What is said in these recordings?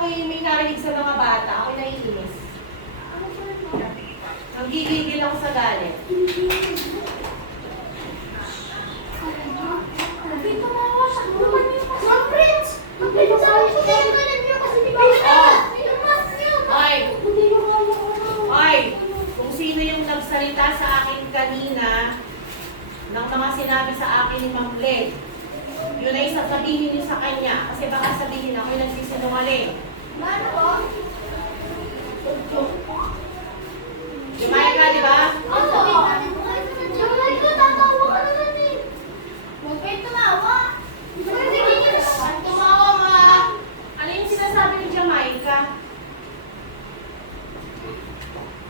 ako'y may narinig sa mga bata, ako'y naiinis. Nanggigigil ako sa galit. Ay, kung sino yung nagsalita sa akin kanina ng mga sinabi sa akin ni Ma'am Len, yun ay sasabihin niyo sa kanya kasi baka sabihin ako'y nagsisinungaling. Lumaya ka, di ba? Ano yung sinasabi ni Jamaica?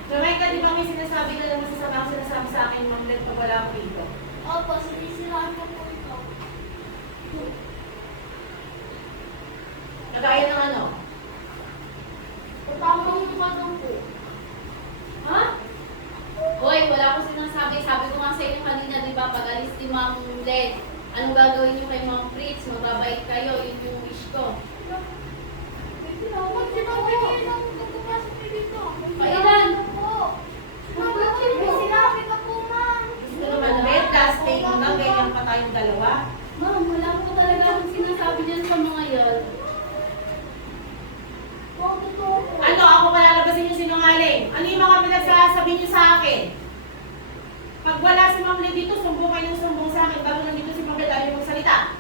Jamaica, di ba may sinasabi na lang masasama ang sinasabi sa akin, Ma'am Len, pag wala ako dito? Opo, sinisiraan ko po ito. Kagaya ng ano? Tamang yung matang po. Ha? Hoy, wala akong sinasabi. Sabi ko nga sa inyo kanina, di ba, pag alis ni Ma'am Len, anong gagawin niyo kay Ma'am Fritz? Magbabait kayo, yun yung wish ko. Ba't sinabi ng pagpapasok niyo dito? Kailan? Sinabi ka po, ma'am. Gusto naman, Red, last day mo na, ganyan pa tayong dalawa. Ma'am, wala ko talaga akong sinasabi dyan sa mga yan. Ano, ako palalabasin yung sinungaling? Ano yung mga pinagsasabi niyo sa akin? Pag wala si Ma'am Len dito, sumbong kayo ng sumbong sa akin. Bago nandito si Ma'am Len, ayaw magsalita.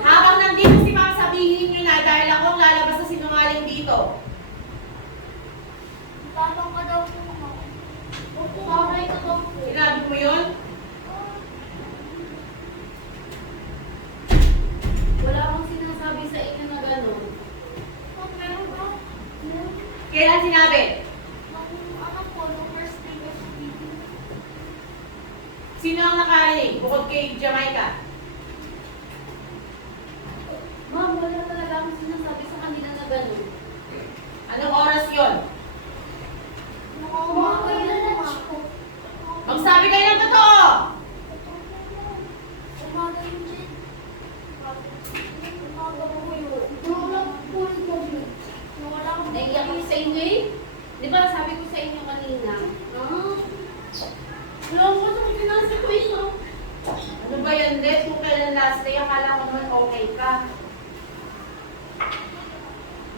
Habang nandito si Ma'am, sabihin niyo na dahil ako ang lalabas na sinungaling dito. Tatang ka daw po, ma'am. Tatay ka daw po. Sinabi mo yun? Wala akong sinasabi sa inyo na gano'n. Ma'am, meron ba? Kailan sinabi? Anak ko, no first day of meeting. Sino ang nakarinig? Bukod kay Jamaica. Ma'am, wala talaga akong sinasabi sa kanila na gano'n. Anong oras yon? Umaga yun, ma'am. Magsabi kayo ng totoo! Umaga yun, Jen. Umaga po yun. Wala po yun. Wala ko Naiyak ako sa inyo eh. Di ba sabi ko sa inyo kanina? Wala ko sa pinasa ko ito. Ano ba yan, Des? Kung kailan last day, akala ko naman okay ka.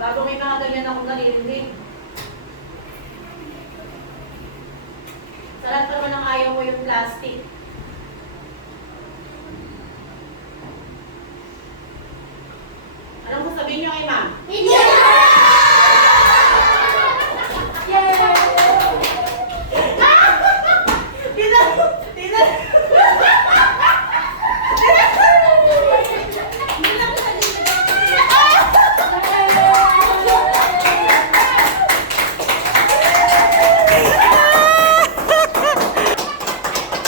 Bago may mga ganyan akong narinig. Sa lahat naman ng ayaw mo yung plastic. Anong sasabihin niyo kay Ma'am?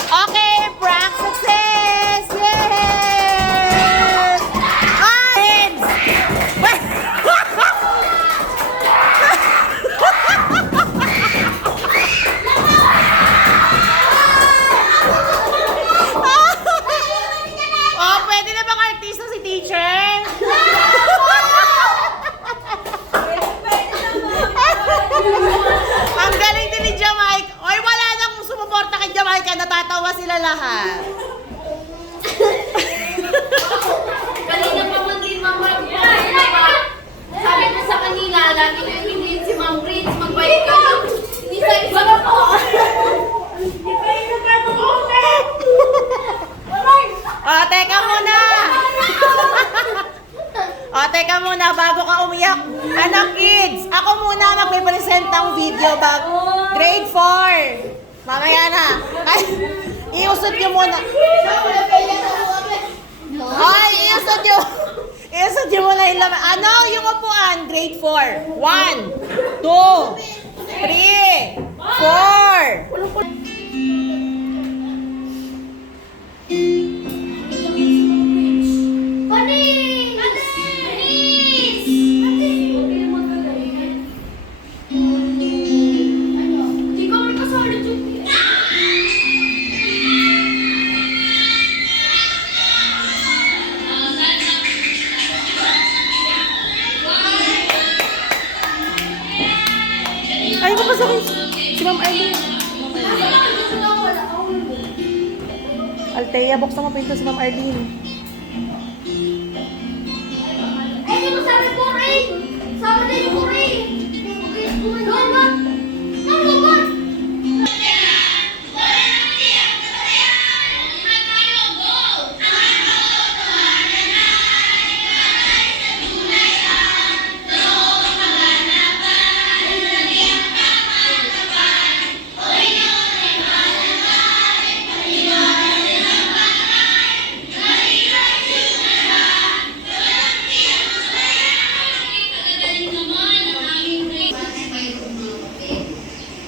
Okay, prank success! Yes! Kids! Oh, pwede na bang artista si teacher? Ang galing din ni Jamaica. Oy, wala nang sumuporta kay Jamaica. Natatawa sila lahat. Kanina pa man din, Ma'am Mark. Sabi ko sa kanila, lagi ko yung hindi si Ma'am Fritz. Magbait ka lang. Hindi sa isa na po. Teka muna. Teka muna bago ka umiyak. Anak kids, ako muna magpe-present ng video grade 4. Mamaya na. Ay, iusod niyo muna. Ay, iusod niyo muna yung laman. Ano yung upuan? Grade 4. 1, 2, 3, 4. Thea, buksan mo pinto si Ma'am Arlene. Eh, di mo sabi po rin! Sama din po rin! Norman! Norman!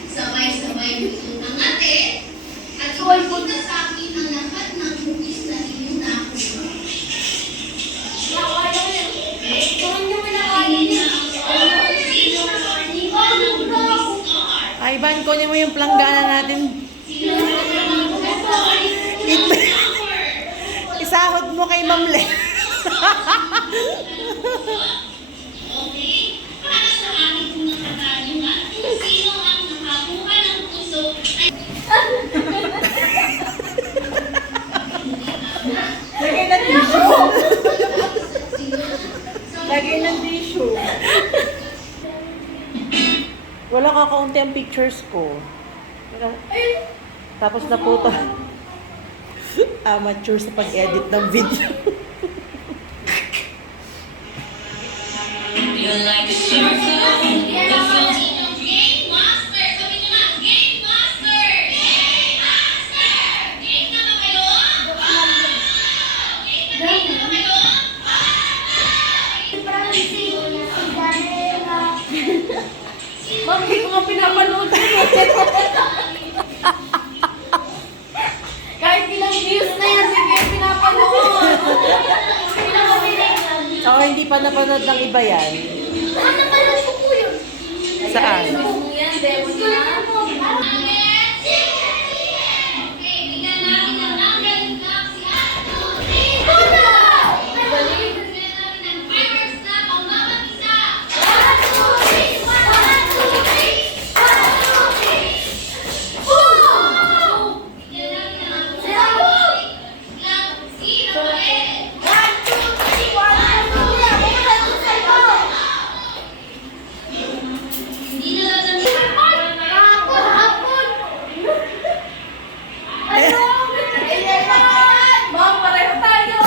Sabay-sabay luto ng ate at ipakita sa akin ang lahat ng cookies na inyong nakuha. Ivan, kunin mo yung planggana natin. Isahod mo kay Ma'am Le. Okay? Para sa aking mga katanungan, kung sino ang nakakuha ng puso ay Lagay ng tissue. Lagay ng tissue. Wala kakaunti ang pictures ko. Tapos na po to. Amateur sa pag-edit ng video. Game Master! Sabi niyo nga, Game Master! Game Master! Game na ba kayo? Game na ba kayo? Ma'am, hindi ko nga pinapanood mo. Kahit ilang views na yan, hindi ko pinapanood. Oo, hindi pa napanood ng iba yan. Saan? Mismo yan, demo niya. Okay, bigyan namin ng number clock si Ato. Bigyan namin ng fireworks na pang-bawat isa. Bigyan namin ng clock zero eh. Hindi na lang Ma'am, pareho tayo.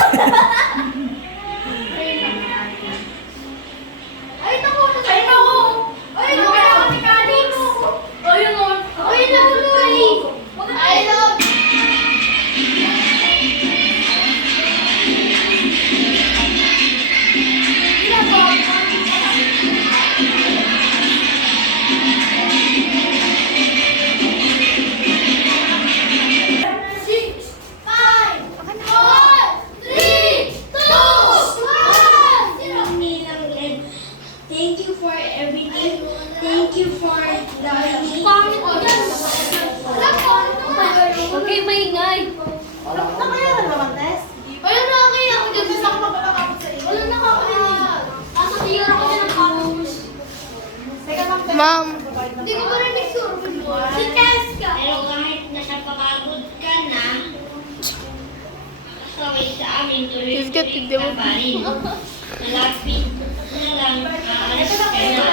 Ay, naku! Ay, naku! Ay, naku! Ayun o. Ay, naku! Ay, naku! Six, five, four, three, two, one. Thank you for everything. Thank you for the Pangit ko yan. Wala ko. Huwag kayo maingay. Nakayaran naman, Tess? Ayun na, kaya ako dyan. Basta ako magpapakapot sa iyo. Wala nakakarinig. Asa tiyo ako dyan ng kapos. Ma'am, Hindi ko marinig survey mo. Si Cheska. Pero kahit napapagod ka na, kasaway sa amin tuloy Let's get to the- ka pa rin. Malapit na lang, aalis ka na.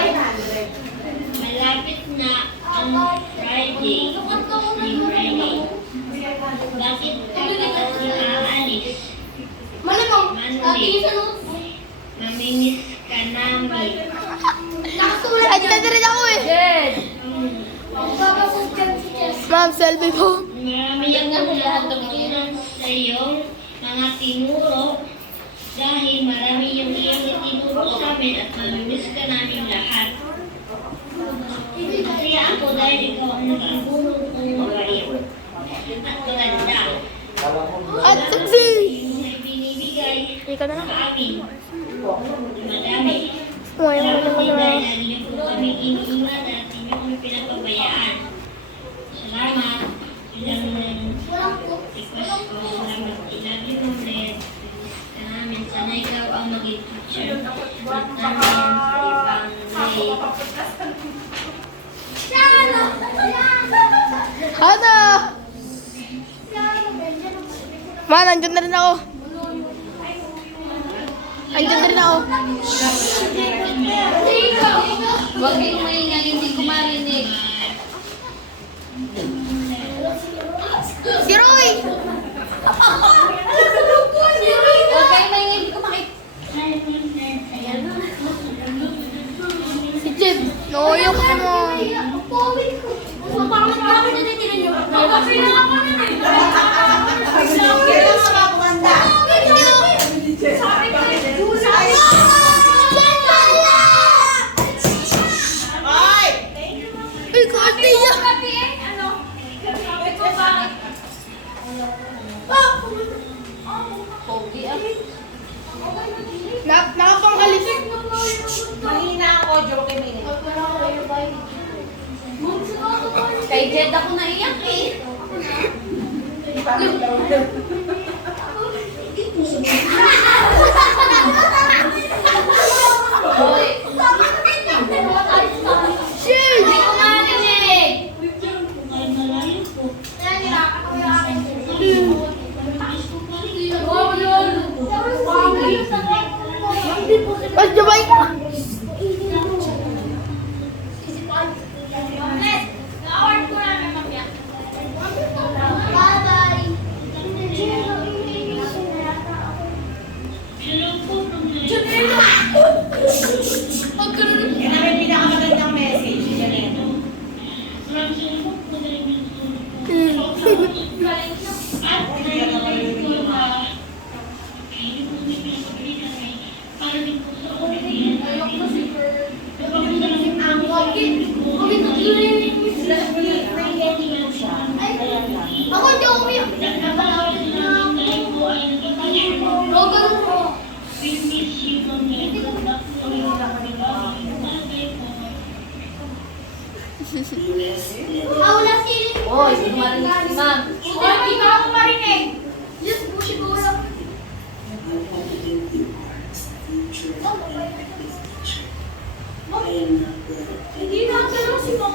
Malapit na ang Friday. Yung Friday. Bakit ka pa kasi aalis? Malamang. Monday. Natingin sa notes. Mamimiss ka namin. Nakasulat ay, dito rin ako eh. Jed. Magpapasok dyan si Cheska. Ma'am, selfie po. Marami akong natutunan sa iyong mga tinuro dahil marami yung iyong itinuro sa amin at mamimiss ka namin lahat. Masaya ako dahil ikaw ang nakagulong kong mabait at maganda. At sexy. Yung may binibigay Ikaw na lang. sa amin. Madami. Umayaw mo Salamat naman din na. dahil lagi niyo po kami iniiwan at hindi niyo kami pinapabayaan. Salamat. Ilang request ko. Salamat. I love you, Ma'am Led. Namin. Sana ikaw ang maging teacher. At namin sa ibang way. Hana! Ma, nandyan na rin ako. Andyan na rin ako. Huwag kayong maingay, hindi ko marinig. Si Roy! Huwag kayong maingay, hindi ko makita. Si Jeb. Noyo ko mo. Kailan ka mabumanda? Ay! Uy, kaarte niya. Pogi ah. Nakapanghalis. Mahina ako, joke minute. Kay Jed ako naiyak eh. Hoy, hindi ko marinig. Mas jabay ka. Yan ang may pinakamagandang message. Ganito. Ako hindi ako umiyak. Logan ko. Wala siling. Hoy, hindi ko marinig si ma'am. Hindi ka ako marinig. Yes, bushi ko lang. Hindi na ang dalawa si Mom.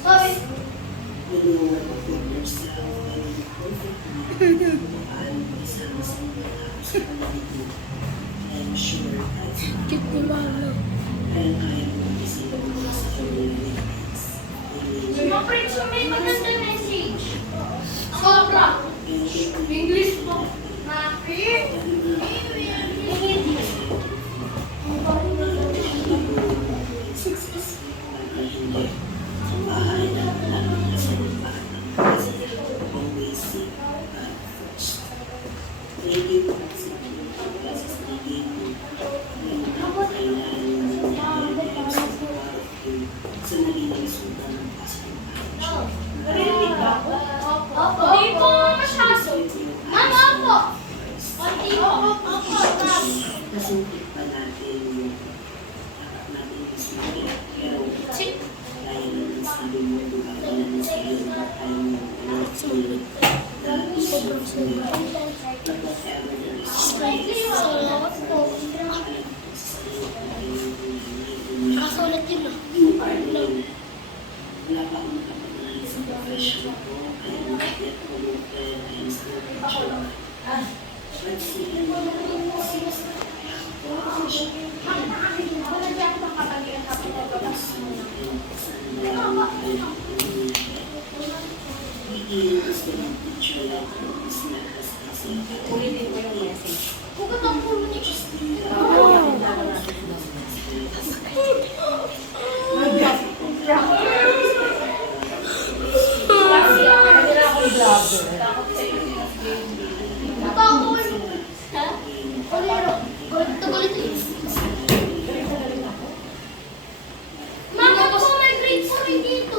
Sorry. Cute ni Mama. Yung Prince, may maganda message. Sobra. English po. Happy. Narinig ba ako? Opo. Hindi po masyado. Mama, opo. Konti po. Opo. Nasulit pa natin yung dapat natin isipin. Pero dahil naman sabi mo, ako na sa iyo na tayo sulit. Dahil sobrang sulit. Whatever the Nakasulat yun ah. you are alone. Wala pa akong nakapaglalit sa profession ko. Kaya nakapit ko mo kaya I'm still mature. But still, Iilan is the picture like this na kasi Ulitin ko yung message. Hugot ang pulo ni Mama po, may grade 4 rin dito.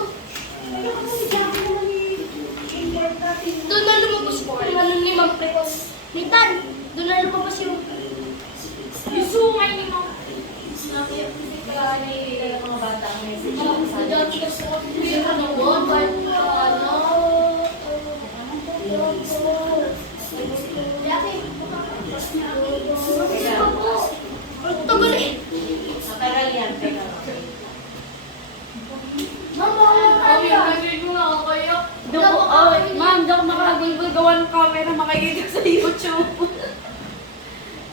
Doon na lumabas po yung ano ni Ma'am Precos. Nitan, doon na lumabas yung sungay ni Ma'am. Kaya naiilan ng mga bata ang message. Dati kasi ako nila ng one, ano. Ang tagal eh. Matagal yan. Teka. Mama, Ma'am, di ako makakagulgul. camera makikita sa YouTube.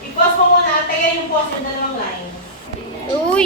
I-post mo muna, tayo yung post yung dalawang lines. Uy!